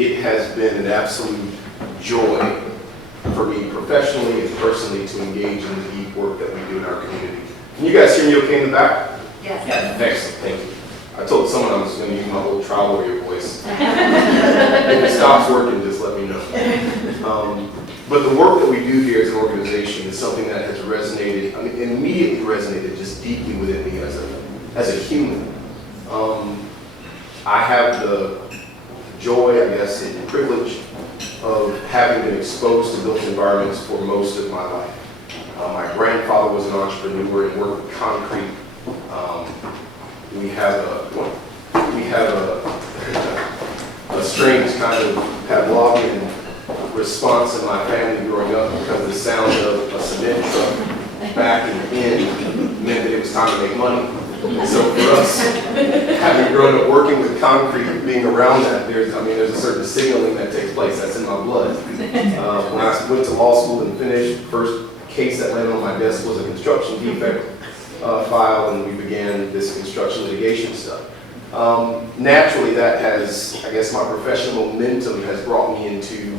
it has been an absolute joy for me professionally and personally to engage in the deep work that we do in our community. Can you guys hear me okay in the back? Yes. Excellent, thank you. I told someone I was going to use my little trial lawyer voice. If it stops working, just let me know. But the work that we do here as an organization is something that has resonated, I mean, immediately resonated just deeply within me as a human. I have the joy, I guess, and privilege of having been exposed to built environments for most of my life. My grandfather was an entrepreneur and worked with concrete. We have a strange kind of Pavlovian response in my family growing up because the sound of a cement truck backing in meant that it was time to make money. And so for us, having grown up working with concrete, being around that, there's a certain signaling that takes place. That's in my blood. When I went to law school and finished, first case that landed on my desk was a construction defect file, and we began this construction litigation stuff. Naturally, that has, I guess, my professional momentum has brought me into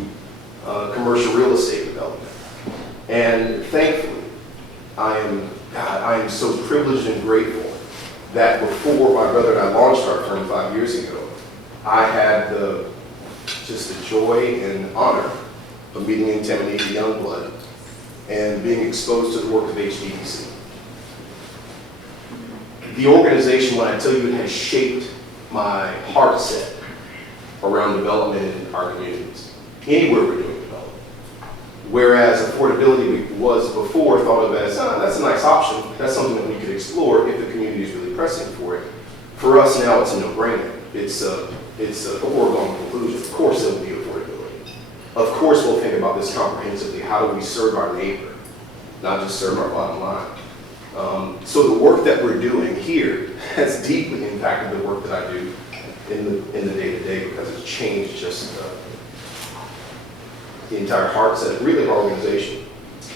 commercial real estate development. And thankfully, I am so privileged and grateful that before my brother and I launched our firm 5 years ago, I had just the joy and honor of meeting in Cheneé Youngblood and being exposed to the work of HDDC. The organization, when I tell you it has shaped my heart set around development in our communities, anywhere we're doing development. Whereas affordability was before thought of as, that's a nice option, that's something that we could explore if the community is really pressing for it. For us now, it's a no-brainer. It's a foregone conclusion. Of course there will be affordability. Of course we'll think about this comprehensively. How do we serve our neighbor, not just serve our bottom line? So the work that we're doing here has deeply impacted the work that I do in the day-to-day because it's changed just the entire heart set, really, of our organization.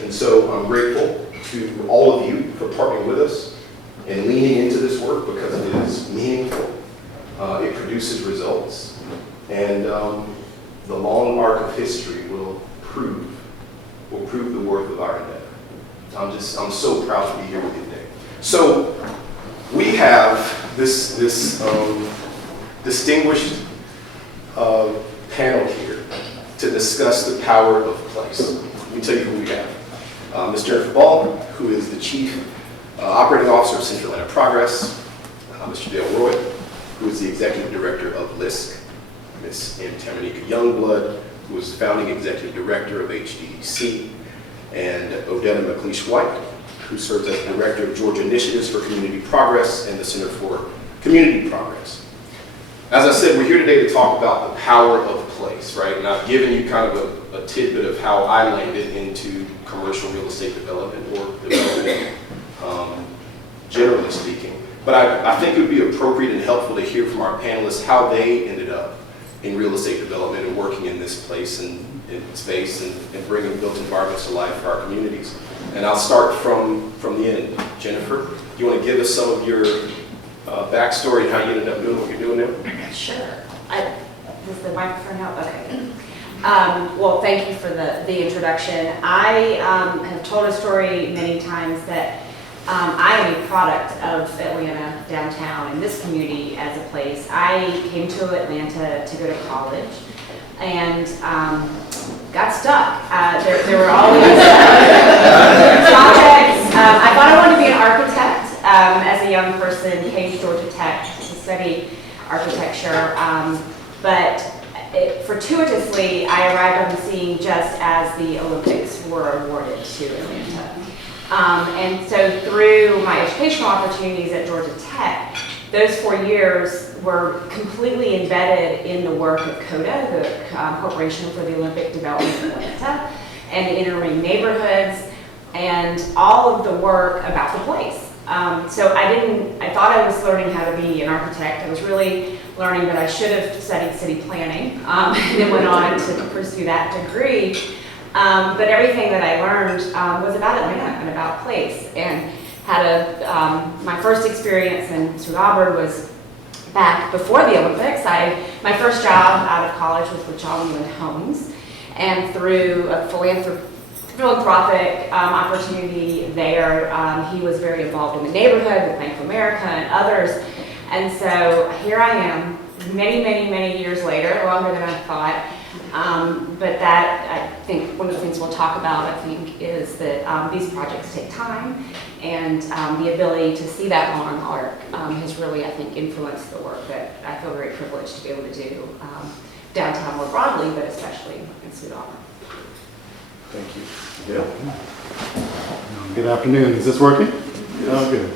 And so I'm grateful to all of you for partnering with us and leaning into this work because it is meaningful. It produces results. And the long arc of history will prove the worth of our endeavor. I'm so proud to be here with you today. So we have this distinguished panel here to discuss the power of place. Let me tell you who we have. Ms. Jennifer Ball, who is the Chief Operating Officer of Central Atlanta Progress. Mr. Dale Roy, who is the Executive Director of LISC. Ms. Tamanika Youngblood, who is the Founding Executive Director of HDDC. And Odetta McLeish-White, who serves as Director of Georgia Initiatives for Community Progress and the Center for Community Progress. As I said, we're here today to talk about the power of place, right? And I've given you kind of a tidbit of how I landed into commercial real estate development or development, generally speaking. But I think it would be appropriate and helpful to hear from our panelists how they ended up in real estate development and working in this place and in space and bringing built environments to life for our communities. And I'll start from the end. Jennifer, do you want to give us some of your backstory and how you ended up doing what you're doing now? Sure. Does the microphone help? Okay. Well, thank you for the introduction. I have told a story many times that I am a product of Atlanta downtown and this community as a place. I came to Atlanta to go to college and got stuck. There were always projects. I thought I wanted to be an architect as a young person. Came to Georgia Tech to study architecture, but fortuitously I arrived on the scene just as the Olympics were awarded to Atlanta. And so through my educational opportunities at Georgia Tech, those 4 years were completely embedded in the work of CODA, the Corporation for the Olympic Development of Atlanta, and entering neighborhoods and all of the work about the place. So I thought I was learning how to be an architect. I was really learning that I should have studied city planning and then went on to pursue that degree. But everything that I learned was about Atlanta and about place. And had my first experience in Auburn was back before the Olympics. I My first job out of college was with John Lewin Homes, and through a philanthropic opportunity there, he was very involved in the neighborhood with Bank of America and others. And so here I am, many years later, longer than I thought. But that, I think, one of the things we'll talk about, I think, is that these projects take time, and the ability to see that long arc has really, I think, influenced the work that I feel very privileged to be able to do downtown more broadly, but especially in Sweet Auburn. Thank you. Dale? Good afternoon. Is this working? Oh, good.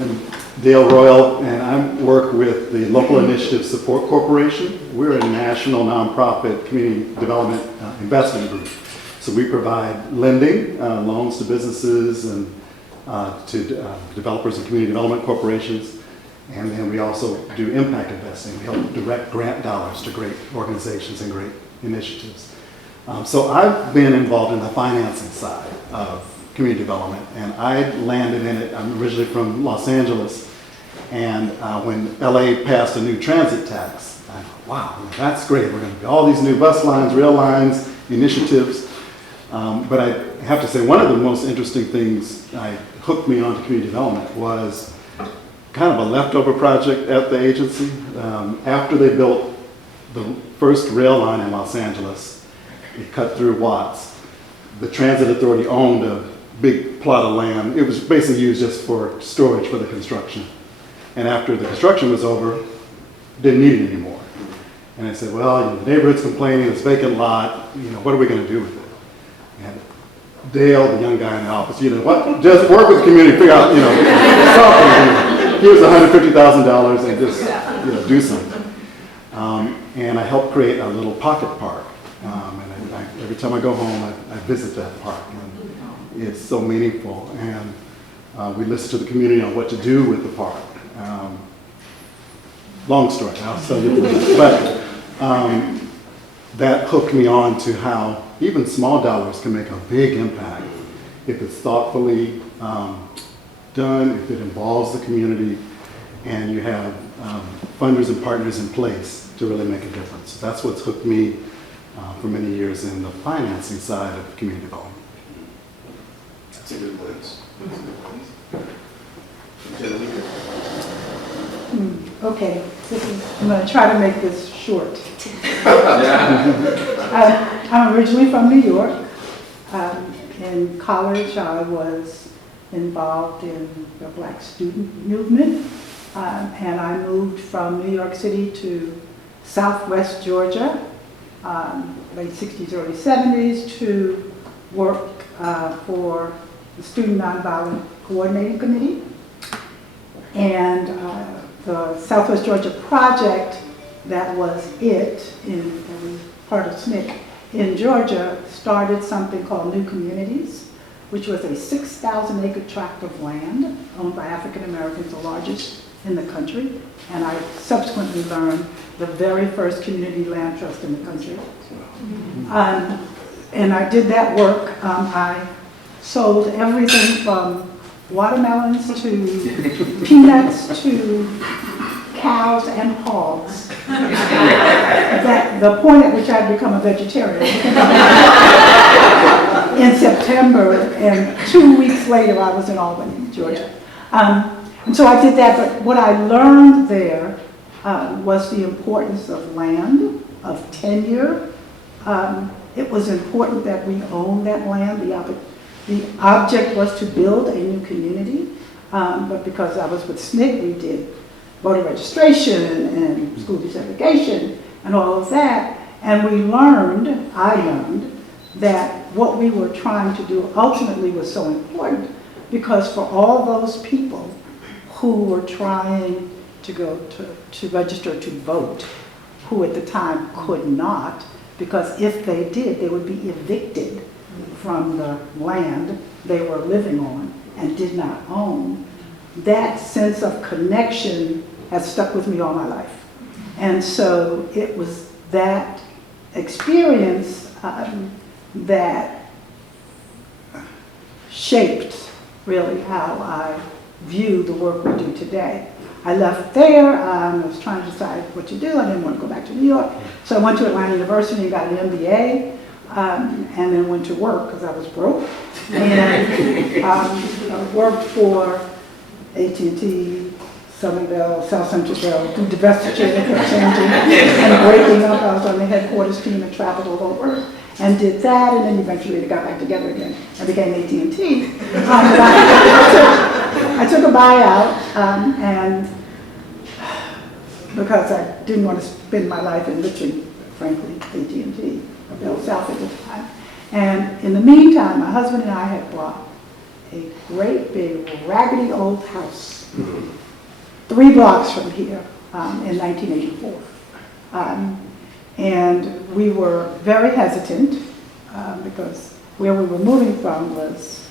I'm Dale Royal, and I work with the Local Initiative Support Corporation. We're a national nonprofit community development investment group. So we provide lending, loans to businesses and to developers and community development corporations. And then we also do impact investing. We help direct grant dollars to great organizations and great initiatives. So I've been involved in the financing side of community development, and I landed in it. I'm originally from Los Angeles, and when LA passed a new transit tax, I thought, wow, that's great. We're going to do all these new bus lines, rail lines, initiatives. But I have to say, one of the most interesting things that hooked me onto community development was kind of a leftover project at the agency. After they built the first rail line in Los Angeles, it cut through Watts. The Transit Authority owned a big plot of land. It was basically used just for storage for the construction. And after the construction was over, didn't need it anymore. And I said, well, the neighborhood's complaining, it's a vacant lot, what are we going to do with it? And Dale, the young guy in the office, what? Just work with the community, figure out, something. Here's $150,000 and just, do something. And I helped create a little pocket park. And every time I go home, I visit that park. And it's so meaningful. And we listen to the community on what to do with the park. Long story, I'll tell you. But that hooked me on to how even small dollars can make a big impact if it's thoughtfully done, if it involves the community, and you have funders and partners in place to really make a difference. That's what's hooked me for many years in the financing side of community development. That's a good lens. Okay, I'm going to try to make this short. I'm originally from New York. In college, I was involved in the Black student movement, and I moved from New York City to Southwest Georgia, late 60s, early 70s, to work for the Student Nonviolent Coordinating Committee. And the Southwest Georgia project, that was part of SNCC in Georgia, started something called New Communities, which was a 6,000-acre tract of land owned by African Americans, the largest in the country. And I subsequently learned the very first community land trust in the country. And I did that work. I sold everything from watermelons to peanuts to cows and hogs. The point at which I'd become a vegetarian in September, and 2 weeks later I was in Albany, Georgia. And so I did that, but what I learned there was the importance of land, of tenure. It was important that we own that land. The object was to build a new community, but because I was with SNCC, we did voter registration and school desegregation and all of that. And I learned that what we were trying to do ultimately was so important, because for all those people who were trying to go to register to vote, who at the time could not, because if they did, they would be evicted from the land they were living on and did not own. That sense of connection has stuck with me all my life. And so it was that experience that shaped really how I view the work we do today. I left there. I was trying to decide what to do. I didn't want to go back to New York. So I went to Atlanta University and got an MBA, and then went to work because I was broke. And I worked for AT&T, Southern Bell, South Central Bell, through divestiture, they kept changing and breaking up. I was on the headquarters team and traveled all over and did that, and then eventually they got back together again and became AT&T. I took a buyout, and because I didn't want to spend my life enriching, frankly, AT&T, Bell South at the time. And in the meantime, my husband and I had bought a great big raggedy old house 3 blocks from here in 1984. And we were very hesitant because where we were moving from was,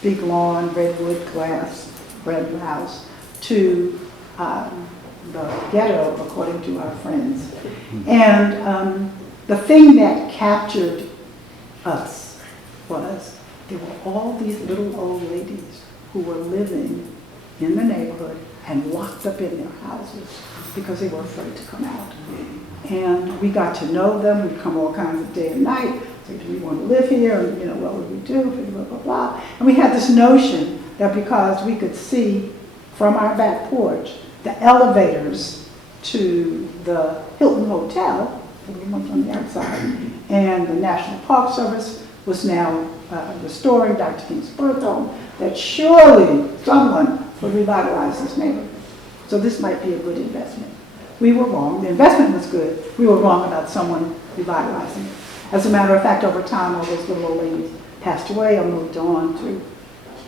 big lawn, redwood, glass, brand new house, to the ghetto, according to our friends. And the thing that captured us was there were all these little old ladies who were living in the neighborhood and locked up in their houses because they were afraid to come out. And we got to know them. We'd come all kinds of day and night. Say, do we want to live here? And, what would we do? Blah, blah, blah. And we had this notion that because we could see from our back porch the elevators to the Hilton Hotel, on the outside, and the National Park Service was now restoring Dr. King's birth home, that surely someone would revitalize this neighborhood. So this might be a good investment. We were wrong. The investment was good. We were wrong about someone revitalizing it. As a matter of fact, over time, all those little old ladies passed away or moved on to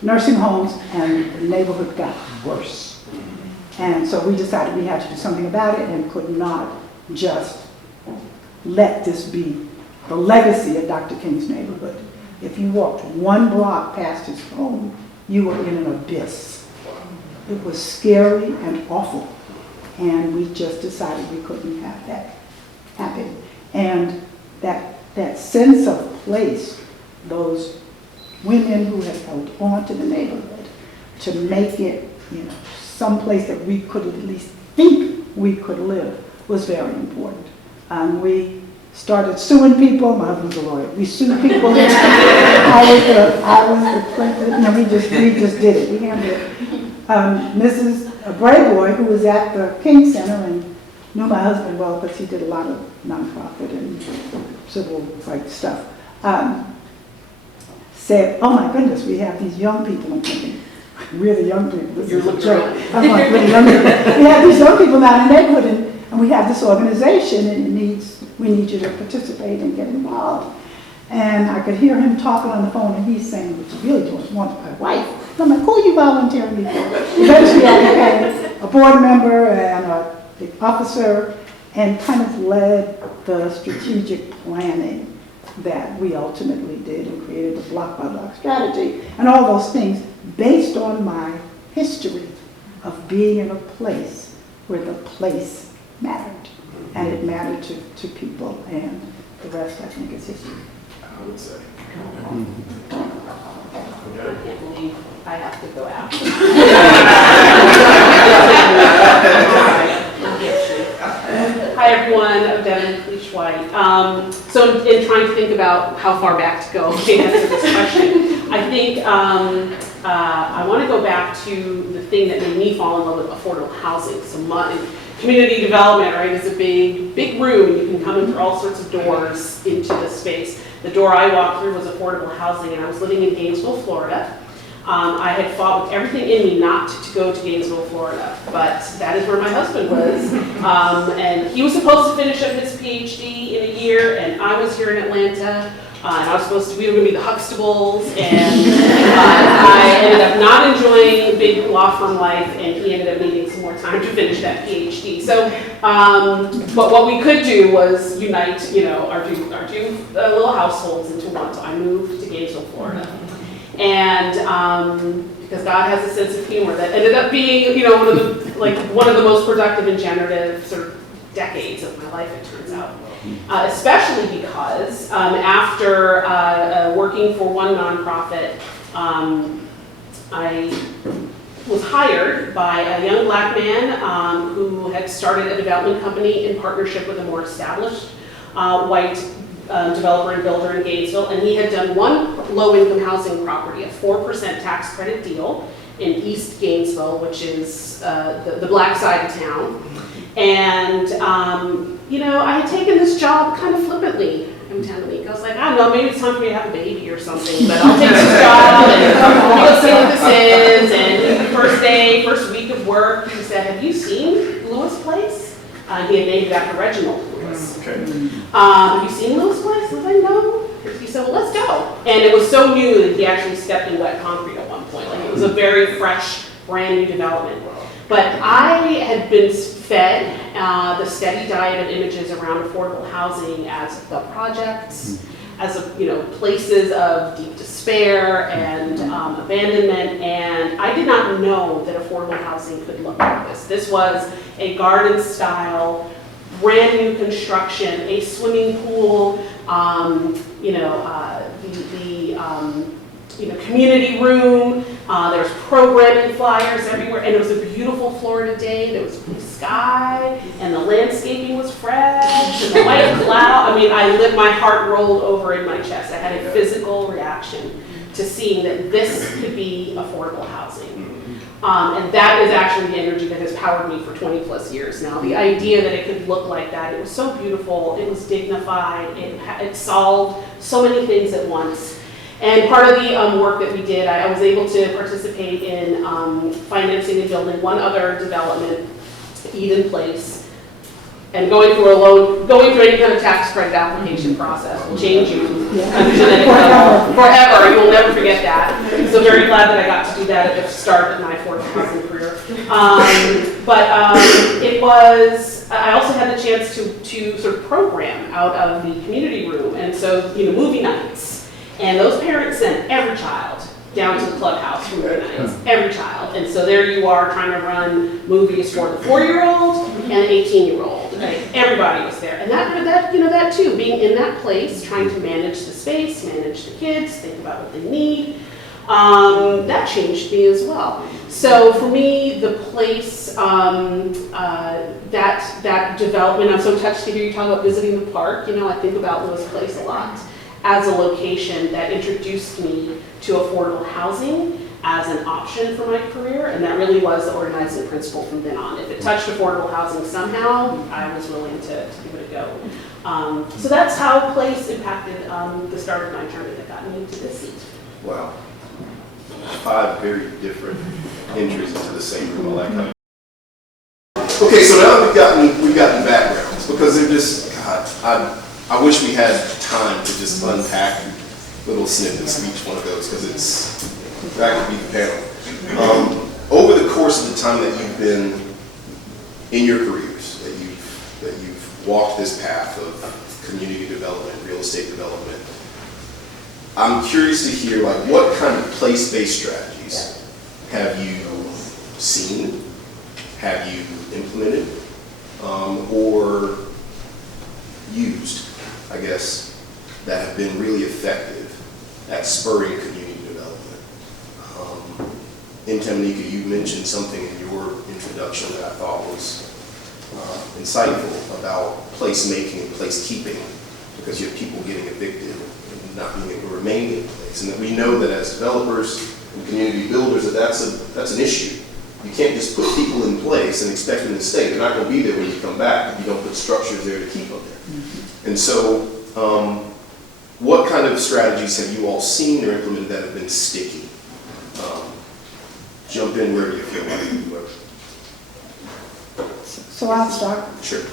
nursing homes, and the neighborhood got worse. And so we decided we had to do something about it and could not just let this be the legacy of Dr. King's neighborhood. If you walked 1 block past his home, you were in an abyss. It was scary and awful. And we just decided we couldn't have that happen. And that sense of place, those women who had held on to the neighborhood to make it, some place that we could at least think we could live, was very important. We started suing people. My husband's a lawyer. We sued people. I was the plaintiff. We just did it. We handled it. Mrs. Brayboy, who was at the King Center and knew my husband well because he did a lot of nonprofit and civil rights stuff, said, "Oh my goodness, we have these young people." I'm thinking, we're the young people. This is a joke. I'm like, we're the young people. We have these young people now in the neighborhood, and we have this organization, and we need you to participate and get involved. And I could hear him talking on the phone, and he's saying, "What you really don't want my wife." And I'm like, "Who are you volunteering me for?" Eventually, I became a board member and a big officer, and kind of led the strategic planning that we ultimately did and created the block-by-block strategy and all those things based on my history of being in a place where the place mattered, and it mattered to people, and the rest, I think, is history. I would say. I can't believe I have to go out. Hi everyone, I'm Devin Cleach-White. So in trying to think about how far back to go to answer this question, I think I want to go back to the thing that made me fall in love with affordable housing. So community development, right, is a big room. You can come in through all sorts of doors into the space. The door I walked through was affordable housing, and I was living in Gainesville, Florida. I had fought with everything in me not to go to Gainesville, Florida, but that is where my husband was. And he was supposed to finish up his PhD in a year, and I was here in Atlanta. And we were going to be the Huxtables, and I ended up not enjoying big law firm life, and he ended up needing some more time to finish that PhD. So, but what we could do was unite, our two little households into one. So I moved to Gainesville, Florida, and because God has a sense of humor that ended up being, one of the most productive and generative sort of decades of my life, it turns out. Especially because after working for one nonprofit, I was hired by a young black man who had started a development company in partnership with a more established white developer and builder in Gainesville, and he had done one low-income housing property, a 4% tax credit deal in East Gainesville, which is the black side of town. And, you know, I had taken this job kind of flippantly. I'm telling you, I was like, I don't know, maybe it's time for me to have a baby or something, but I'll take this job and we'll see what this is. And the first day, first week of work, he said, have you seen Lewis Place? He had named it after Reginald Lewis. Okay. Have you seen Lewis Place? I was like, no. He said, well, let's go. And it was so new that he actually stepped in wet concrete at one point. Like, it was a very fresh, brand new development. But I had been fed the steady diet of images around affordable housing as the projects, as places of deep despair and abandonment, and I did not know that affordable housing could look like this. This was a garden-style, brand new construction, a swimming pool, community room. There's programming flyers everywhere, and it was a beautiful Florida day. There was blue sky, and the landscaping was fresh, and the white cloud. I mean, my heart rolled over in my chest. I had a physical reaction to seeing that this could be affordable housing. And that is actually the energy that has powered me for 20 plus years now. The idea that it could look like that, it was so beautiful, it was dignified, it solved so many things at once. And part of the work that we did, I was able to participate in financing and building one other development, Eden Place. And going through any kind of tax credit application process will change you forever. You will never forget that. So very glad that I got to do that at the start of my affordable housing career. I also had the chance to sort of program out of the community room. And so, movie nights. And those parents sent every child down to the clubhouse for movie nights, every child. And so there you are trying to run movies for the 4-year-old and an 18-year-old. Right? Everybody was there. And that too, being in that place, trying to manage the space, manage the kids, think about what they need, that changed me as well. So for me, the place, that development, I'm so touched to hear you talk about visiting the park. I think about Lewis Place a lot as a location that introduced me to affordable housing as an option for my career, and that really was the organizing principle from then on. If it touched affordable housing somehow, I was willing to give it a go. So that's how place impacted the start of my journey that got me into this seat. Wow. 5 very different entries into the same room. I like how. Okay, so now we've gotten backgrounds, because they're just, God, I wish we had time to just unpack little snippets of each one of those, because that could be the panel. Over the course of the time that you've been in your careers, that you've walked this path of community development, real estate development, I'm curious to hear, like, what kind of place-based strategies have you seen, have you implemented, or used, I guess, that have been really effective at spurring community development. In Tamanika, you mentioned something in your introduction that I thought was insightful about placemaking and placekeeping, because you have people getting evicted and not being able to remain in place. And that we know that as developers and community builders, that's an issue. You can't just put people in place and expect them to stay. They're not going to be there when you come back if you don't put structures there to keep them there. And so, what kind of strategies have you all seen or implemented that have been sticky? Jump in wherever you feel like you are. So I'll start. Sure.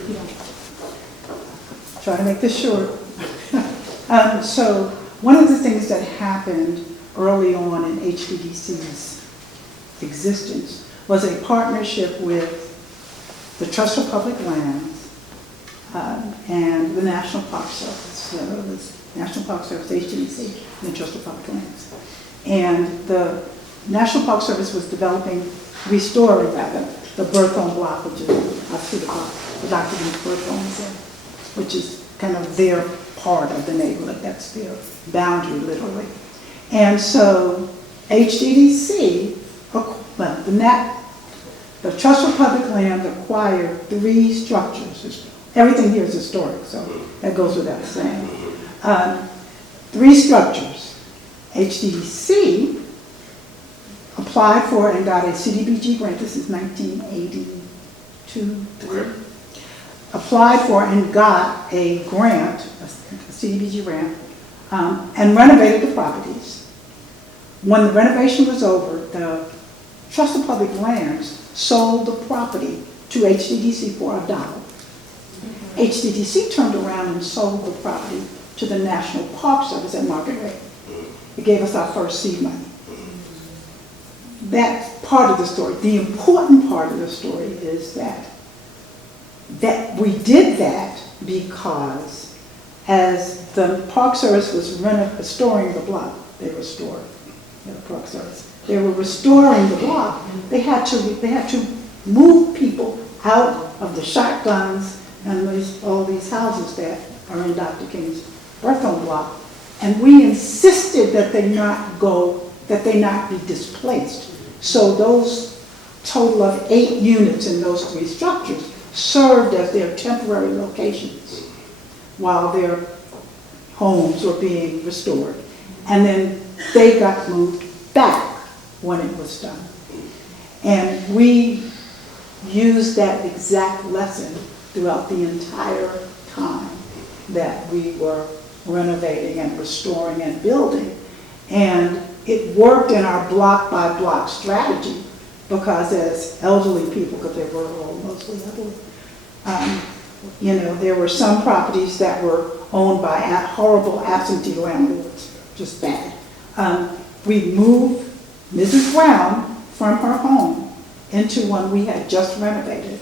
Try to make this short. So one of the things that happened early on in HDDC's existence was a partnership with the Trust for Public Lands and the National Park Service. So it was National Park Service, HDDC, and the Trust for Public Lands. And the National Park Service was restoring the Berthone block, which is a street block, the Dr. Berthone is in, which is kind of their part of the neighborhood. That's their boundary, literally. And so HDDC well, the Trust for Public Land acquired 3 structures. Everything here is historic, so that goes without saying. 3 structures. HDDC applied for and got a CDBG grant. This is 1982, 3. Applied for and got a grant, a CDBG grant, and renovated the properties. When the renovation was over, the Trust of Public Lands sold the property to HDDC for $1. HDDC turned around and sold the property to the National Park Service at market rate. It gave us our first seed money. That's part of the story. The important part of the story is that we did that because as the Park Service was restoring the block, they restored the Park Service. They were restoring the block. They had to move people out of the shotguns and all these houses that are in Dr. King's birth home block. And we insisted that they not be displaced. So those total of 8 units in those 3 structures served as their temporary locations while their homes were being restored. And then they got moved back when it was done. And we used that exact lesson throughout the entire time that we were renovating and restoring and building. And it worked in our block by block strategy because as elderly people, because they were all mostly elderly, there were some properties that were owned by horrible absentee landlords, just bad. We moved Mrs. Brown from her home into one we had just renovated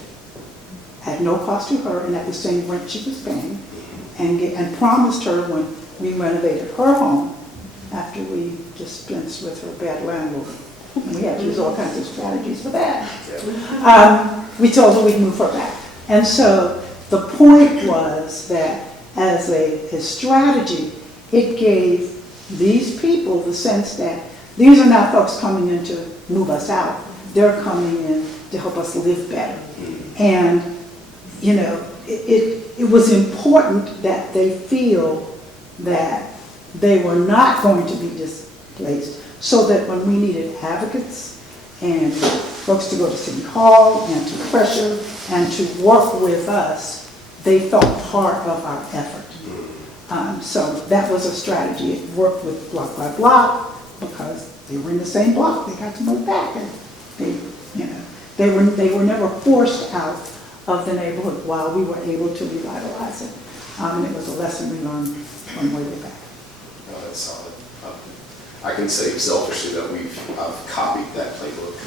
at no cost to her and at the same rent she was paying, and promised her when we renovated her home after we dispensed with her bad landlord. We had to use all kinds of strategies for that. We told her we'd move her back. And so the point was that as a strategy, it gave these people the sense that these are not folks coming in to move us out. They're coming in to help us live better. And, it was important that they feel that they were not going to be displaced, so that when we needed advocates and folks to go to City Hall and to pressure and to work with us, they felt part of our effort. So that was a strategy. It worked with block by block because they were in the same block. They got to move back, and they were never forced out of the neighborhood while we were able to revitalize it. And it was a lesson we learned on the way back. No, that's solid. I can say selfishly that I've copied that playbook,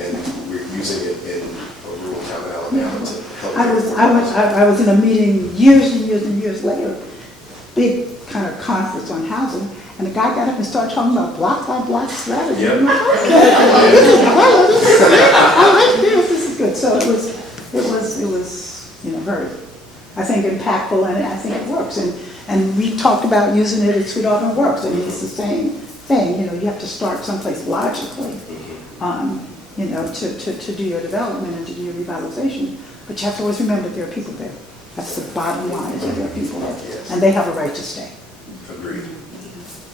and we're using it in a rural town in Alabama to help. I was in a meeting years and years and years later, big kind of conference on housing, and the guy got up and started talking about block by block strategy. Yep. I like this. This is good. So it was very, I think, impactful, and I think it works. And we talked about using it at Sweet Auburn Works. I mean, it's the same thing. You have to start someplace logically, to do your development and to do your revitalization. But you have to always remember there are people there. That's the bottom line, is that there are people there, and they have a right to stay. Agreed.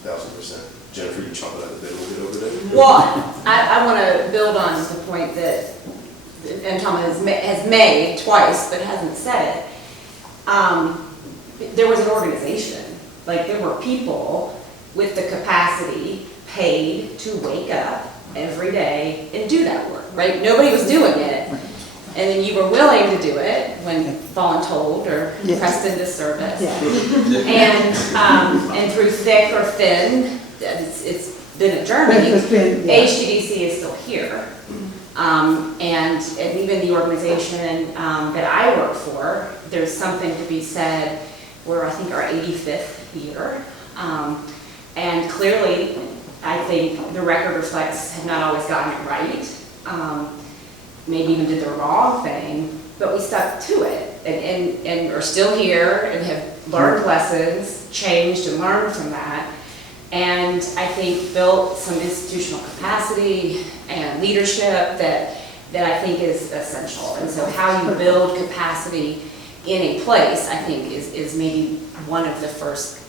1,000%. Jennifer, you chomping at the bit a little bit over there? Well, I want to build on the point that, and Tom has made twice, but hasn't said it. There was an organization, like there were people with the capacity paid to wake up every day and do that work, right? Nobody was doing it. And then you were willing to do it when voluntold or pressed into service. And through thick or thin, it's been a journey. HDDC is still here. And even the organization that I work for, there's something to be said. We're, I think, our 85th year. And clearly, I think the record reflects have not always gotten it right. Maybe even did the wrong thing, but we stuck to it and are still here and have learned lessons, changed and learned from that. and I think built some institutional capacity and leadership that I think is essential. And so how you build capacity in a place, I think, is maybe one of the first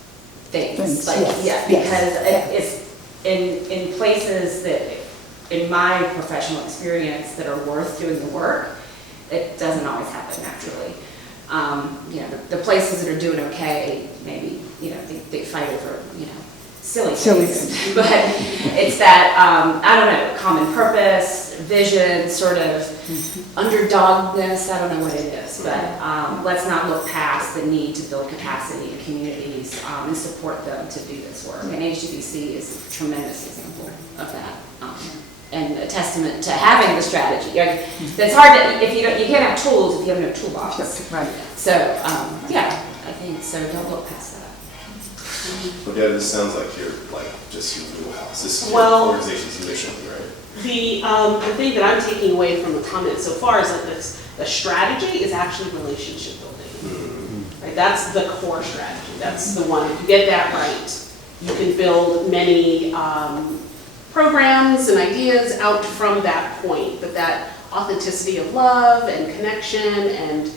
things. Like, yes, yeah, because it's in places that, in my professional experience, that are worth doing the work, it doesn't always happen naturally. You know, the places that are doing okay, maybe, you know, they fight over, you know, silly things. But it's that, I don't know, common purpose, vision, sort of underdogness, I don't know what it is, but let's not look past the need to build capacity in communities and support them to do this work. And HDDC is a tremendous example of that. And a testament to having the strategy. That's hard to, if you can't have tools if you have no toolbox. Right. So, yeah, I think so. Don't look past that. Well, yeah, this sounds like you're like just your wheelhouse. This is your Well, organization's mission, right? The thing that I'm taking away from the comments so far is that the strategy is actually relationship building. Right? That's the core strategy. That's the one. If you get that right, you can build many programs and ideas out from that point. But that authenticity of love and connection and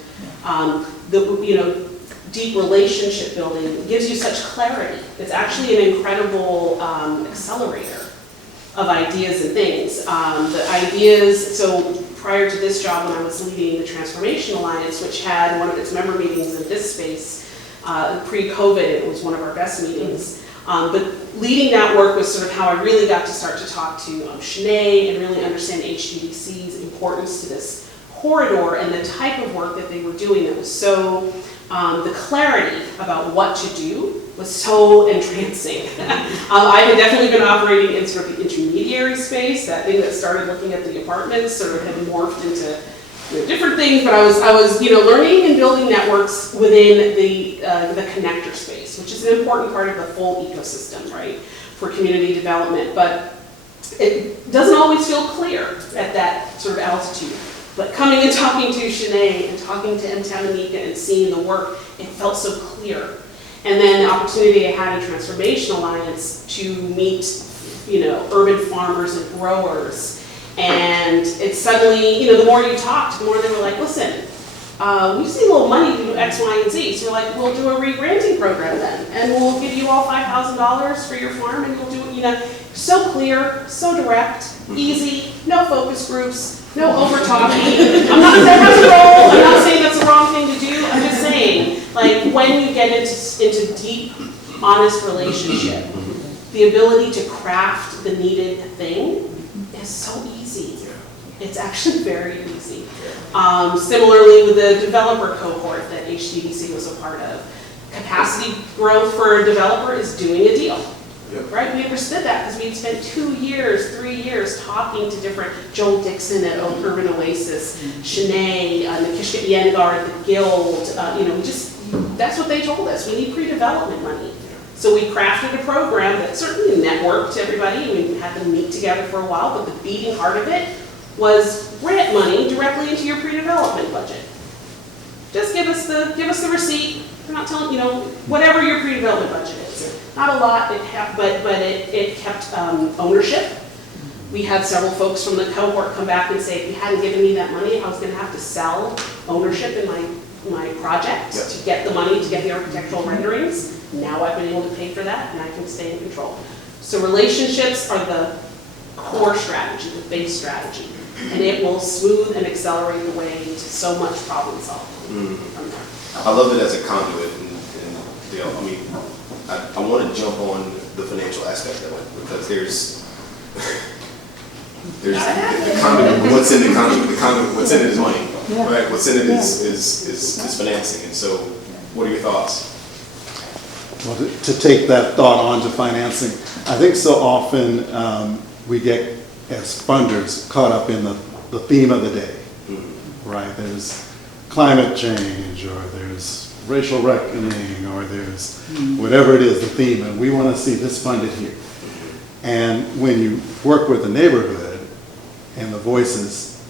deep relationship building gives you such clarity. It's actually an incredible accelerator of ideas and things. The ideas, so prior to this job when I was leading the Transformation Alliance, which had one of its member meetings in this space, pre-COVID, it was one of our best meetings. But leading that work was sort of how I really got to start to talk to Cheneé and really understand HDDC's importance to this corridor and the type of work that they were doing that was so, the clarity about what to do was so entrancing. I had definitely been operating in sort of the intermediary space, that thing that started looking at the apartments sort of had morphed into different things, but I was learning and building networks within the connector space, which is an important part of the full ecosystem, right, for community development. But it doesn't always feel clear at that sort of altitude. But coming and talking to Cheneé and talking to Tamanika and seeing the work, it felt so clear. And then the opportunity I had in Transformation Alliance to meet, urban farmers and growers. And it's suddenly, the more you talked, the more they were like, listen, we just need a little money to do X, Y, and Z. So we're like, we'll do a re-granting program then. And we'll give you all $5,000 for your farm and you'll do it, so clear, so direct, easy, no focus groups, no over-talking. I'm not saying that's a role, I'm not saying that's the wrong thing to do. I'm just saying, like, when you get into deep, honest relationship, the ability to craft the needed thing is so easy. It's actually very easy. Similarly with the developer cohort that HDDC was a part of, capacity growth for a developer is doing a deal. Yep. Right? We understood that because we had spent 2 years, 3 years talking to different, Joel Dixon at Urban Oasis, Cheneé, Nikishka Iyengar at the Guild, that's what they told us. We need pre-development money. So we crafted a program that certainly networked to everybody. We had them meet together for a while, but the beating heart of it was grant money directly into your pre-development budget. Just give us the receipt. We're not telling, whatever your pre-development budget is. Not a lot, but it kept ownership. We had several folks from the cohort come back and say, if you hadn't given me that money, I was going to have to sell ownership in my project to get the money, to get the architectural renderings. Now I've been able to pay for that and I can stay in control. So relationships are the core strategy, the base strategy. And it will smooth and accelerate the way to so much problem solving from there. I love it as a conduit, and Dale, I want to jump on the financial aspect of it because there's the conduit, what's in the conduit, what's in it is money, right? What's in it is financing, and so what are your thoughts? Well, to take that thought on to financing, I think so often we get, as funders, caught up in the theme of the day, right? There's climate change, or there's racial reckoning, or there's whatever it is, the theme, and we want to see this funded here. And when you work with the neighborhood and the voices,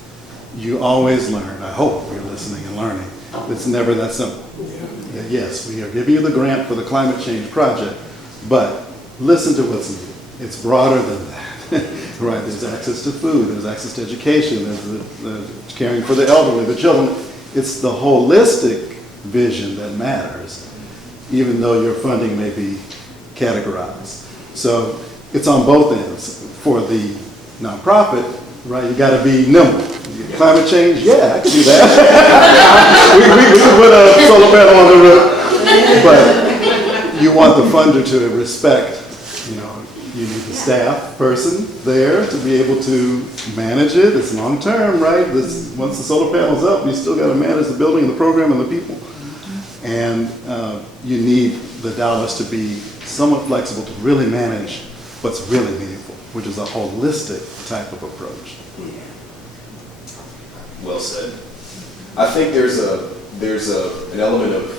you always learn, I hope you're listening and learning, it's never that simple. That yes, we are giving you the grant for the climate change project, but listen to what's needed. It's broader than that. Right, there's access to food, there's access to education, there's the caring for the elderly, the children. It's the holistic vision that matters, even though your funding may be categorized. So it's on both ends. For the nonprofit, right, you gotta be nimble. Climate change, yeah, I can do that. we can put a solar panel on the roof, but you want the funder to respect, you need the staff person there to be able to manage it. It's long term, right? Once the solar panel's up, you still got to manage the building and the program and the people. And you need the dollars to be somewhat flexible to really manage what's really meaningful, which is a holistic type of approach. Well said. I think there's an element of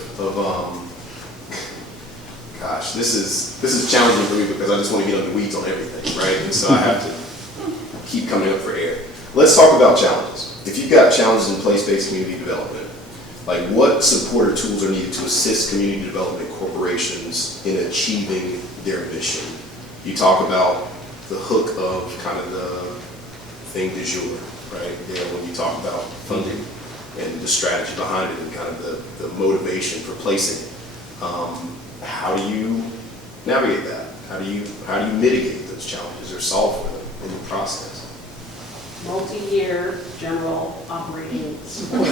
gosh, this is challenging for me because I just want to get under the weeds on everything, right? And so I have to keep coming up for air. Let's talk about challenges. If you've got challenges in place-based community development, like what support or tools are needed to assist community development corporations in achieving their mission? You talk about the hook of kind of the thing du jour, right? When you talk about funding and the strategy behind it and kind of the motivation for placing it. How do you navigate that? How do you mitigate those challenges or solve for them in the process? Multi-year general operating support.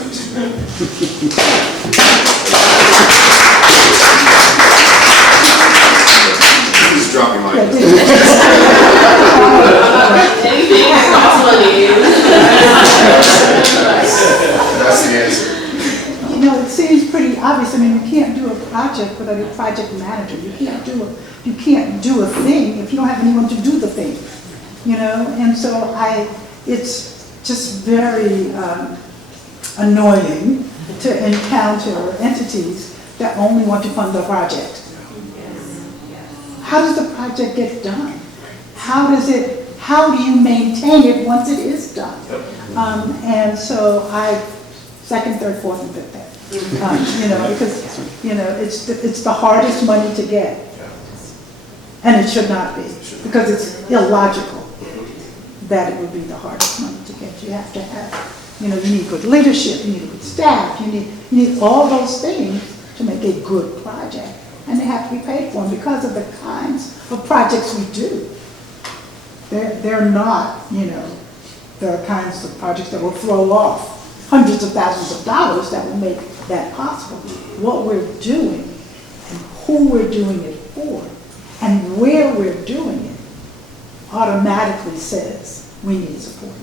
Who's dropping my Anything costs money. That's the answer. It seems pretty obvious. I mean, you can't do a project without a project manager. You can't do a thing if you don't have anyone to do the thing. And so it's just very annoying to encounter entities that only want to fund the project. How does the project get done? How do you maintain it once it is done? And so second, third, fourth, and fifth. Because it's the hardest money to get, and it should not be, because it's illogical that it would be the hardest money to get. You have to have, you need good leadership, you need good staff, you need all those things to make a good project, and they have to be paid for. And because of the kinds of projects we do, they're not, there are kinds of projects that will throw off hundreds of thousands of dollars that will make that possible. What we're doing and who we're doing it for and where we're doing it automatically says we need support.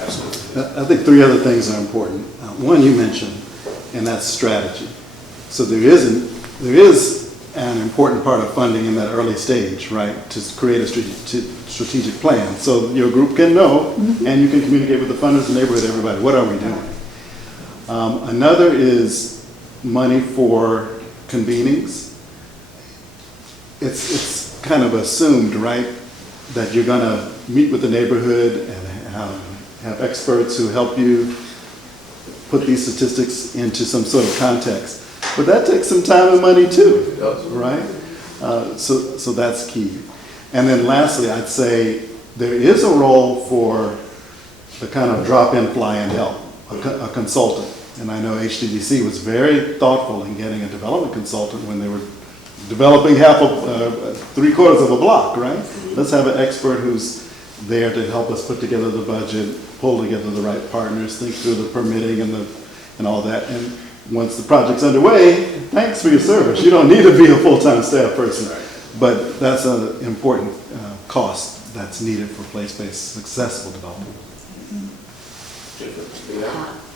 Absolutely. I think three other things are important. One you mentioned, and that's strategy. So there is an important part of funding in that early stage, right, to create a strategic plan. So your group can know, and you can communicate with the funders, the neighborhood, everybody, what are we doing? Another is money for convenings. It's kind of assumed, right, that you're going to meet with the neighborhood and have experts who help you put these statistics into some sort of context. But that takes some time and money too, right? So that's key. And then lastly, I'd say there is a role for the kind of drop-in, fly-in help, a consultant. And I know HDDC was very thoughtful in getting a development consultant when they were developing three-quarters of a block, right? Let's have an expert who's there to help us put together the budget, pull together the right partners, think through the permitting and all that. And once the project's underway, thanks for your service. You don't need to be a full-time staff person. But that's an important cost that's needed for place-based successful development.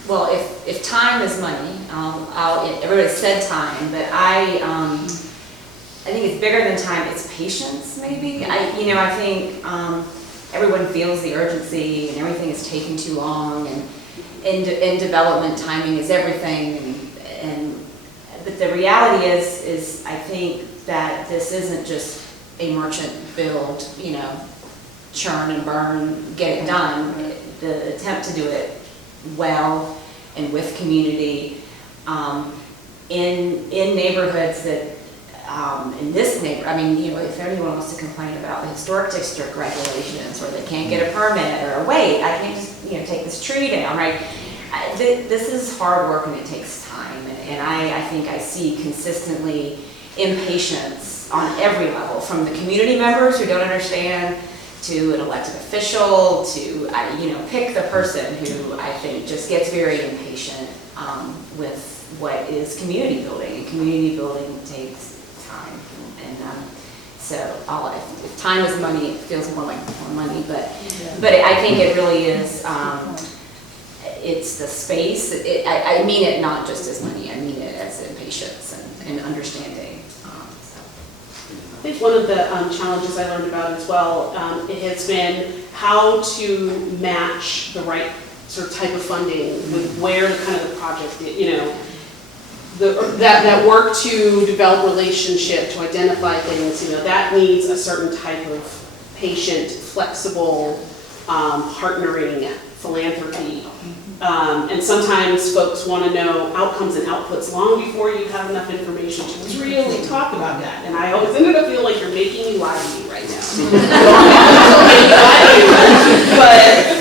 Well, if time is money, everybody said time, but I think it's bigger than time. It's patience, maybe. I think everyone feels the urgency, and everything is taking too long, and in development, timing is everything. But the reality is I think that this isn't just a merchant build, churn and burn, get it done. The attempt to do it well and with community in neighborhoods that in this neighborhood, I mean, if anyone wants to complain about the historic district regulations, or they can't get a permit, or wait, I can't just, take this tree down, right? This is hard work and it takes time, and I think I see consistently impatience on every level, from the community members who don't understand, to an elected official, to, pick the person who I think just gets very impatient with what is community building, and community building takes time. And so if time is money, it feels more like more money, but I think it really is, it's the space. I mean it not just as money, I mean it as impatience and understanding. I think one of the challenges I learned about as well, it has been how to match the right sort of type of funding with where the kind of the project, that work to develop relationship, to identify things, that needs a certain type of patient, flexible, partnering, philanthropy. And sometimes folks want to know outcomes and outputs long before you have enough information to really talk about that. And I always ended up feeling like you're making me lie to you right now. But,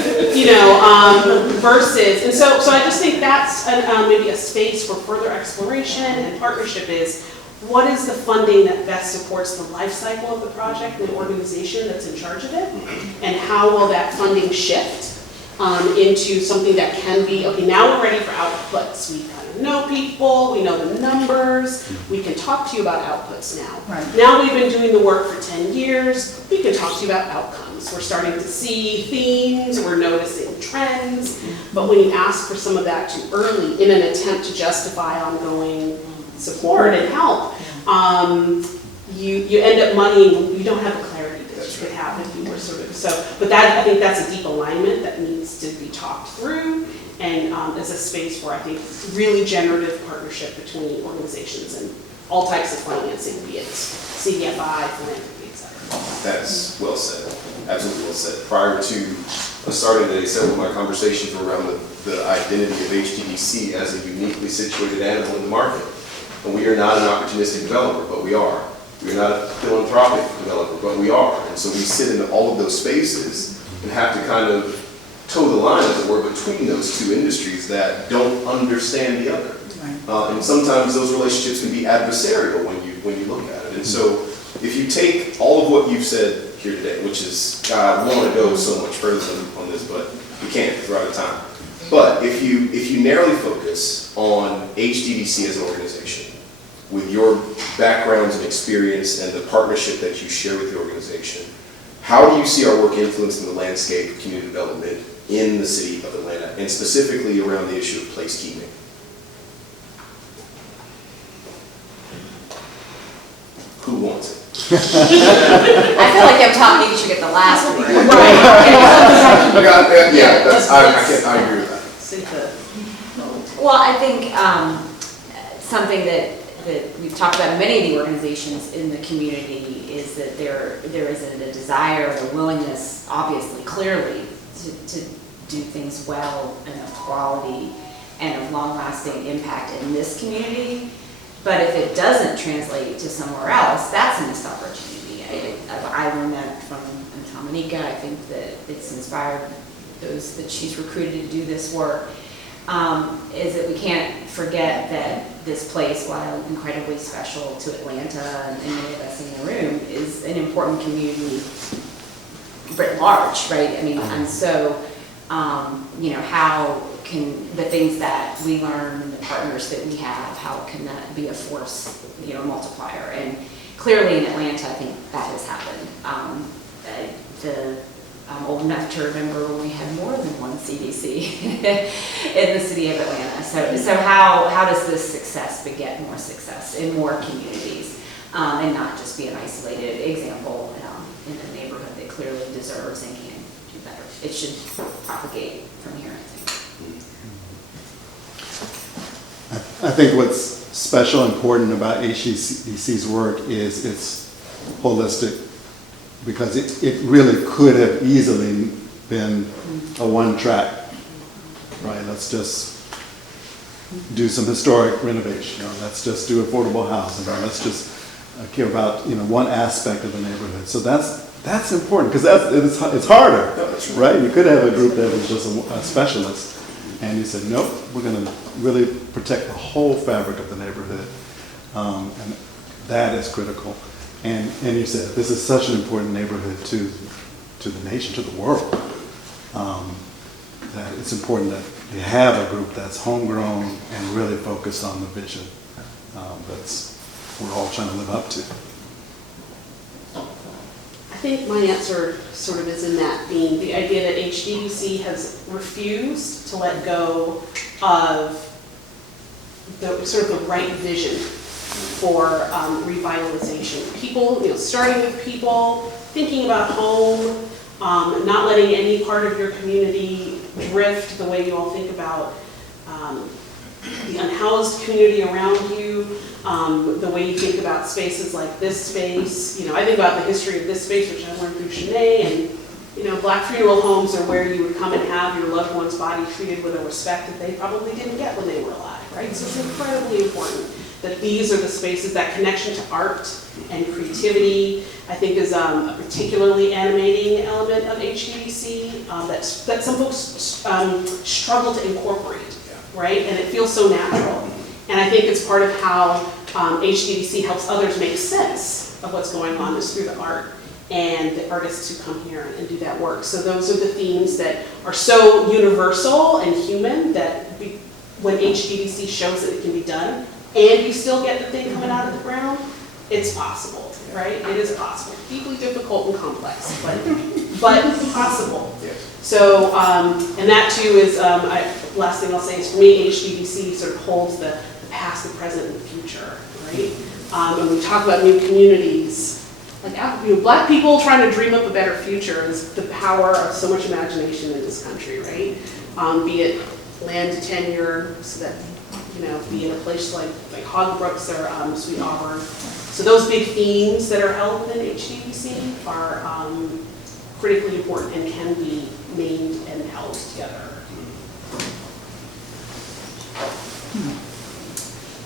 versus, and so I just think that's maybe a space for further exploration and partnership is, what is the funding that best supports the life cycle of the project, the organization that's in charge of it, and how will that funding shift into something that can be, okay, now we're ready for outputs. We kind of know people, we know the numbers, we can talk to you about outputs now. Right. Now we've been doing the work for 10 years, we can talk to you about outcomes. We're starting to see themes, we're noticing trends, but when you ask for some of that too early in an attempt to justify ongoing support and help, you end up moneying, you don't have the clarity that you could have if you were sort of, but I think that's a deep alignment that needs to be talked through, and as a space for, I think, really generative partnership between organizations and all types of financing, be it CDFI, philanthropy, et cetera. That's well said, absolutely well said. Prior to starting today, several of my conversations were around the identity of HDDC as a uniquely situated animal in the market. And we are not an opportunistic developer, but we are. We are not a philanthropic developer, but we are. And so we sit in all of those spaces and have to kind of toe the line, as it were, between those two industries that don't understand the other. And sometimes those relationships can be adversarial when you look at it. And so if you take all of what you've said here today, which is, God, I want to go so much further on this, but we can't because we're out of time. But if you narrowly focus on HDDC as an organization, with your backgrounds and experience and the partnership that you share with the organization, how do you see our work influencing the landscape of community development in the city of Atlanta, and specifically around the issue of placekeeping? Who wants it? I feel like I'm talking, you should get the last word. I agree with that. Well, I think something that we've talked about in many of the organizations in the community is that there is a desire, a willingness, obviously, clearly, to do things well and of quality and of long-lasting impact in this community. But if it doesn't translate to somewhere else, that's a missed opportunity. I learned that from Dominica. I think that it's inspired those that she's recruited to do this work. Is that we can't forget that this place, while incredibly special to Atlanta and many of us in the room, is an important community writ large, right? I mean, and so, how can the things that we learn, the partners that we have, how can that be a force, multiplier? And clearly in Atlanta, I think that has happened. I'm old enough to remember when we had more than one CDC in the city of Atlanta. So how does this success beget more success in more communities, and not just be an isolated example in a neighborhood that clearly deserves and can do better? It should propagate from here, I think. I think what's special and important about HDDC's work is its holistic, because it really could have easily been a one-track, right? Let's just do some historic renovation, or let's just do affordable housing, or let's just, care about, one aspect of the neighborhood. So that's important, because it's harder, right? You could have a group that was just a specialist, and you said, nope, we're going to really protect the whole fabric of the neighborhood, and that is critical. And you said this is such an important neighborhood to the nation, to the world, that it's important that you have a group that's homegrown and really focused on the vision that's we're all trying to live up to. I think my answer sort of is in that theme, the idea that HDDC has refused to let go of the sort of the right vision for revitalization. People, starting with people, thinking about home, not letting any part of your community drift the way you all think about the unhoused community around you, the way you think about spaces like this space. I think about the history of this space, which I learned through Cheneé, and Black funeral homes are where you would come and have your loved one's body treated with a respect that they probably didn't get when they were alive, right? So it's incredibly important that these are the spaces, that connection to art and creativity, I think is a particularly animating element of HDDC that some folks struggle to incorporate, right? And it feels so natural. And I think it's part of how HDDC helps others make sense of what's going on is through the art and the artists who come here and do that work. So those are the themes that are so universal and human that when HDDC shows that it can be done, and you still get the thing coming out of the ground, it's possible, right? It is possible. Deeply difficult and complex, but possible. So, and that too is, last thing I'll say is for me, HDDC sort of holds the past, the present, and the future, right? And we talk about new communities, like Black people trying to dream up a better future is the power of so much imagination in this country, right? Be it land tenure, so that be in a place like Hogbrooks or Sweet Auburn. So those big themes that are held within HDDC are critically important and can be named and held together.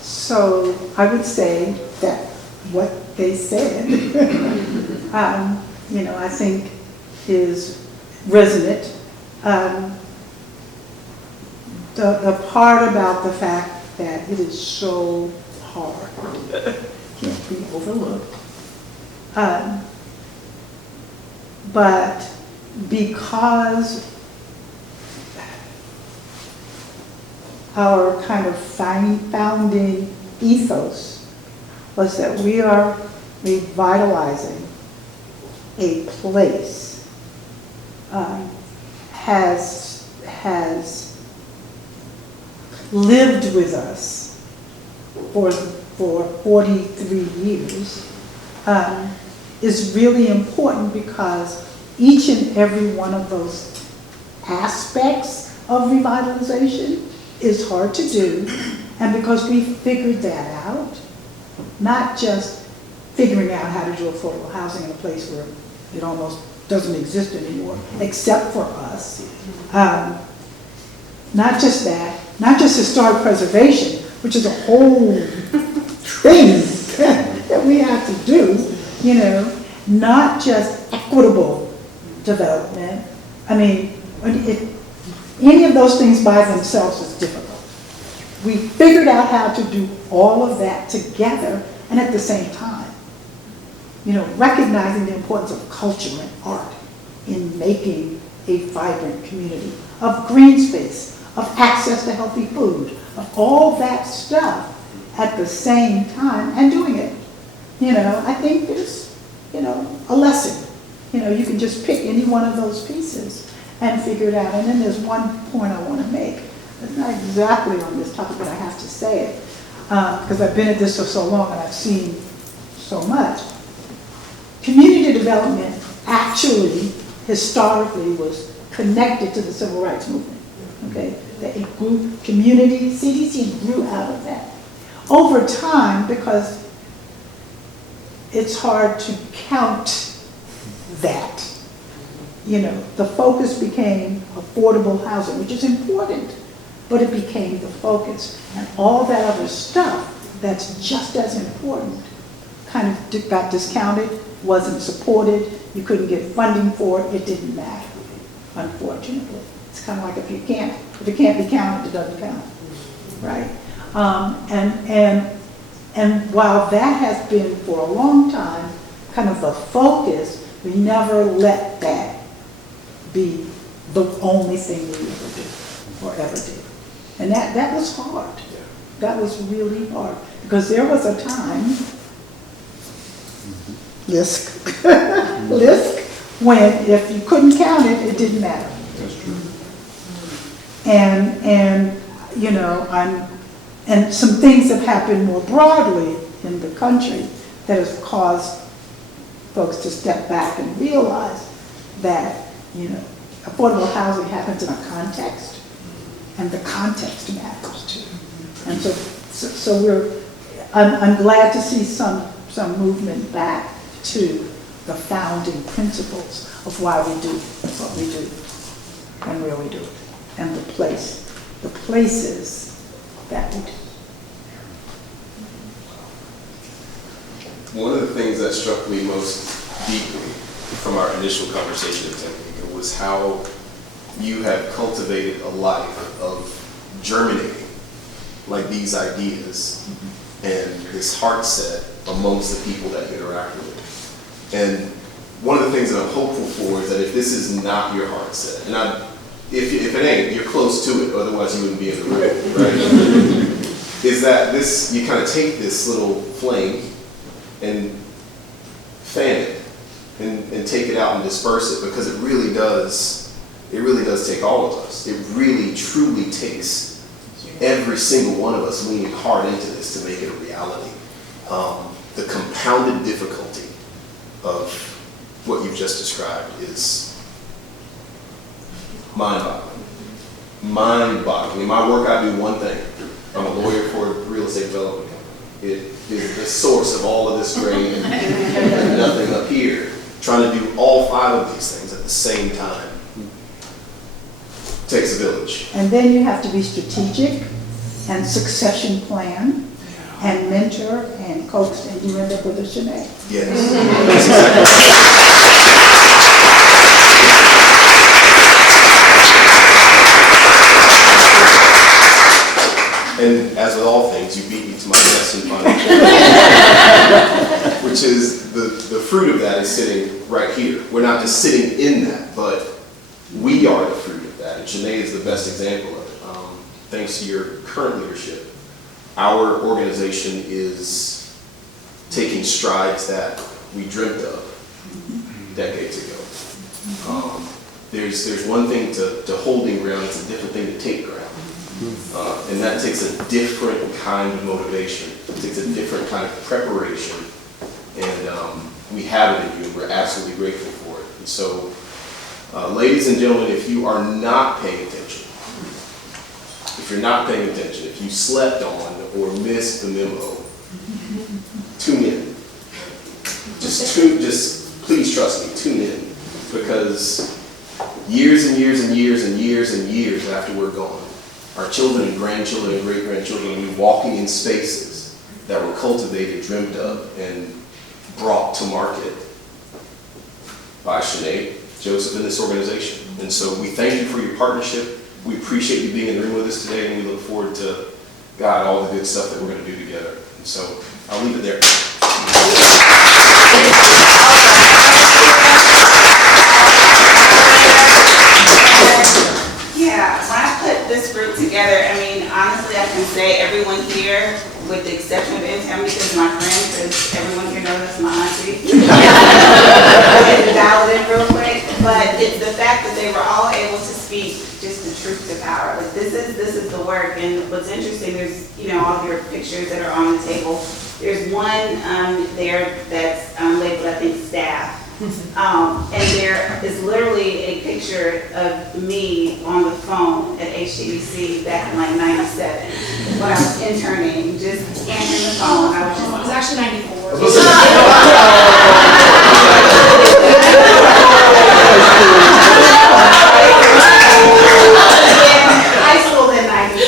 So I would say that what they said, I think is resonant. The part about the fact that it is so hard can't be overlooked. But because our kind of founding ethos was that we are revitalizing a place, has lived with us for 43 years, is really important because each and every one of those aspects of revitalization is hard to do, and because we figured that out, not just figuring out how to do affordable housing in a place where it almost doesn't exist anymore, except for us. Not just that, not just historic preservation, which is a whole thing that we have to do, not just equitable development. I mean, any of those things by themselves is difficult. We figured out how to do all of that together and at the same time. Recognizing the importance of culture and art in making a vibrant community, of green space, of access to healthy food, of all that stuff at the same time and doing it. I think there's, a lesson. You can just pick any one of those pieces and figure it out. And then there's one point I want to make. It's not exactly on this topic, but I have to say it because I've been at this for so long and I've seen so much. Community development actually, historically, was connected to the civil rights movement. Okay, that it grew, community, CDC grew out of that. Over time, because it's hard to count that, the focus became affordable housing, which is important, but it became the focus. And all that other stuff that's just as important kind of got discounted, wasn't supported, you couldn't get funding for it, it didn't matter, unfortunately. It's kind of like if it can't be counted, it doesn't count, right? And while that has been for a long time kind of the focus, we never let that be the only thing we ever did or ever did. And that was hard. That was really hard because there was a time, Lisk, when if you couldn't count it, it didn't matter. That's true. And you know, and some things have happened more broadly in the country that has caused folks to step back and realize that, you know, affordable housing happens in a context, and the context matters too. And so I'm glad to see some movement back to the founding principles of why we do what we do and where we do it, and the places that we do. One of the things that struck me most deeply from our initial conversation at Cheneé was how you have cultivated a life of germinating like these ideas and this heart set amongst the people that you interact with. And one of the things that I'm hopeful for is that if this is not your heart set, and if it ain't, you're close to it, otherwise you wouldn't be in the room, right? Is that you kind of take this little flame and fan it and take it out and disperse it, because it really does take all of us. It really truly takes every single one of us leaning hard into this to make it a reality. The compounded difficulty of what you've just described is mind-boggling. Mind-boggling. In my work, I do one thing. I'm a lawyer for a real estate development company. It is the source of all of this grain and nothing up here. Trying to do all 5 of these things at the same time takes a village. And then you have to be strategic and succession plan and mentor and coach, and you end up with a Cheneé. Yes. That's exactly right. And as with all things, you beat me to my best and final. Which is the fruit of that is sitting right here. We're not just sitting in that, but we are the fruit of that. And Cheneé is the best example of it. Thanks to your current leadership, our organization is taking strides that we dreamt of decades ago. There's one thing to holding ground, it's a different thing to take ground. And that takes a different kind of motivation. It takes a different kind of preparation. And we have it in you, and we're absolutely grateful for it. And so, ladies and gentlemen, if you are not paying attention, if you slept on or missed the memo, tune in. Just please trust me, tune in. Because years and years and years and years and years after we're gone, our children and grandchildren and great-grandchildren will be walking in spaces that were cultivated, dreamt of, and brought to market by Cheneé, Joseph, and this organization. And so we thank you for your partnership. We appreciate you being in the room with us today, and we look forward to, God, all the good stuff that we're going to do together. And so I'll leave it there. Yeah, when I put this group together, I mean, honestly, I can say everyone here, with the exception of Tam, because my friend, because everyone here knows that's my auntie. I can dial it in real quick, but it's the fact that they were all able to speak just the truth to power. Like this is the work, and what's interesting, there's, you know, all of your pictures that are on the table. There's one there that's labeled, I think, staff. And there is literally a picture of me on the phone at HDDC back in like 97 when I was interning, just answering the phone. It was actually 94. High school in 94.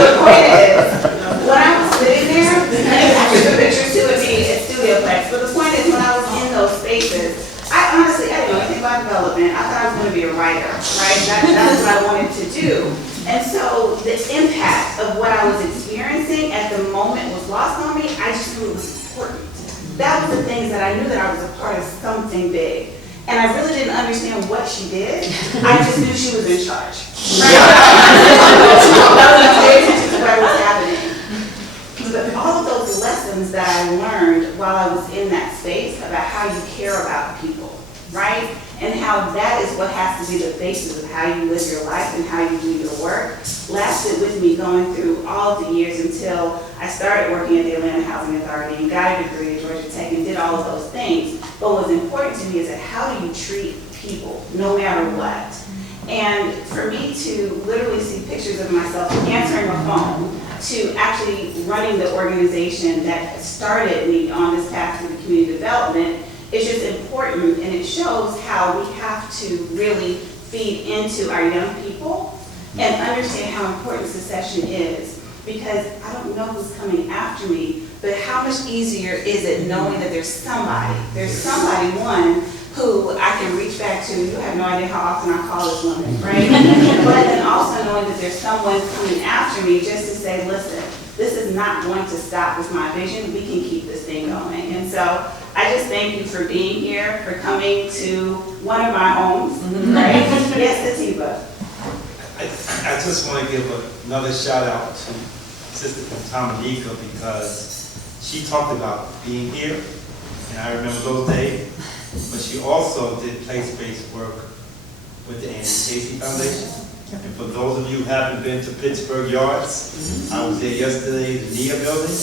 The point is, impact of what I was experiencing at the moment was lost on me, I just knew it was important. That was the things that I knew that I was a part of something big. And I really didn't understand what she did. I just knew she was in charge. Right? I was paying attention to what was happening. But all of those lessons that I learned while I was in that space about how you care about people, right? And how that is what has to be the basis of how you live your life and how you do your work, lasted with me going through all of the years until I started working at the Atlanta Housing Authority and got a degree at Georgia Tech and did all of those things. But what's important to me is that how do you treat people, no matter what? And for me to literally see pictures of myself answering a phone, to actually running the organization that started me on this path to the community development, is just important, and it shows how we have to really feed into our young people and understand how important succession is. Because I don't know who's coming after me, but how much easier is it knowing that there's somebody, one, who I can reach back to. You have no idea how often I call this woman, right? But then also knowing that there's someone coming after me just to say, listen, this is not going to stop with my vision. We can keep this thing going. And so I just thank you for being here, for coming to one of my homes, right? Yes, Atiba. I just want to give another shout out to Sister Tomanika because she talked about being here, and I remember those days, but she also did place-based work with the Andy Casey Foundation. And for those of you who haven't been to Pittsburgh Yards, I was there yesterday, the NIA building.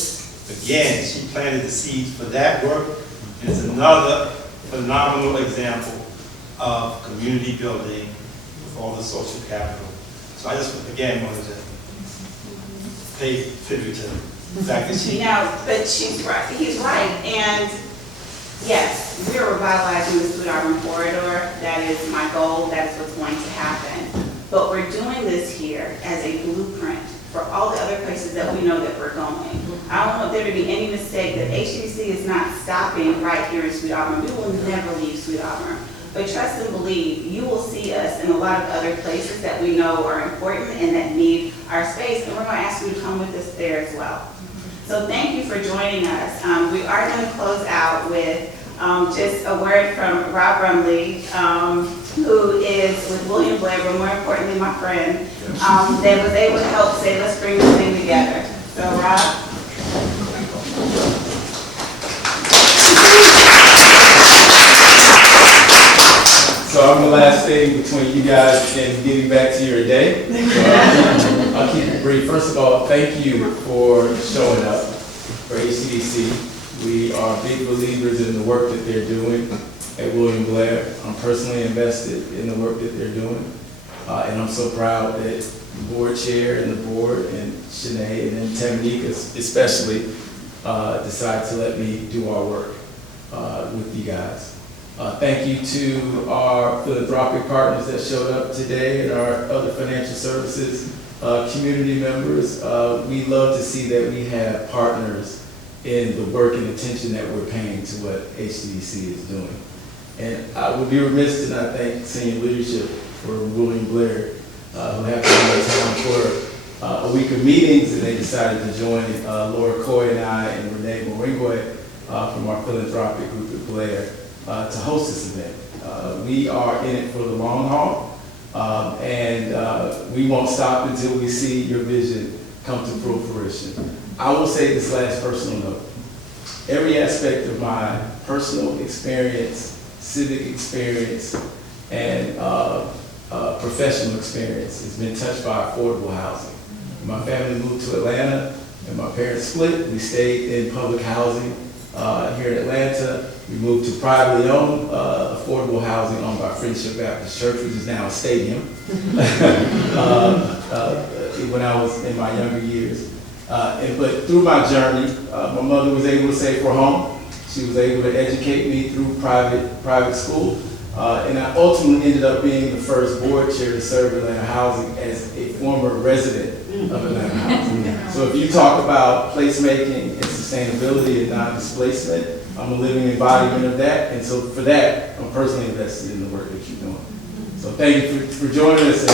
Again, she planted the seeds for that work, and it's another phenomenal example of community building with all the social capital. So I just, again, wanted to pay tribute to the fact that she... But she's right, he's right, and yes, we're revitalizing the Sweet Auburn corridor. That is my goal, that is what's going to happen. But we're doing this here as a blueprint for all the other places that we know that we're going. I don't want there to be any mistake that HDDC is not stopping right here in Sweet Auburn. We will never leave Sweet Auburn. But trust and believe, you will see us in a lot of other places that we know are important and that need our space, and we're going to ask you to come with us there as well. So thank you for joining us. We are going to close out with just a word from Rob Rumley, who is with William Blair, but more importantly, my friend, that was able to help say, let's bring this thing together. So Rob. So I'm the last thing between you guys and getting back to your day. So I'll keep it brief. First of all, thank you for showing up for HDDC. We are big believers in the work that they're doing at William Blair. I'm personally invested in the work that they're doing. And I'm so proud that the board chair and the board and Cheneé and then Tamanika especially decided to let me do our work with you guys. Thank you to our philanthropic partners that showed up today and our other financial services community members. We love to see that we have partners in the work and attention that we're paying to what HDDC is doing. And I would be remiss to not thank senior leadership for William Blair, who happened to be in town for a week of meetings, and they decided to join Laura Coy and I and Renee Moringwe from our philanthropic group at Blair to host this event. We are in it for the long haul, and we won't stop until we see your vision come to full fruition. I will say this last personal note. Every aspect of my personal experience, civic experience, and professional experience has been touched by affordable housing. My family moved to Atlanta, and my parents split. We stayed in public housing here in Atlanta. We moved to privately owned affordable housing owned by Friendship Baptist Church, which is now a stadium, when I was in my younger years. But through my journey, my mother was able to save for home. She was able to educate me through private school. And I ultimately ended up being the first board chair to serve Atlanta Housing as a former resident of Atlanta Housing. So if you talk about placemaking and sustainability and non-displacement, I'm a living embodiment of that. And so for that, I'm personally invested in the work that you're doing. So thank you for joining us.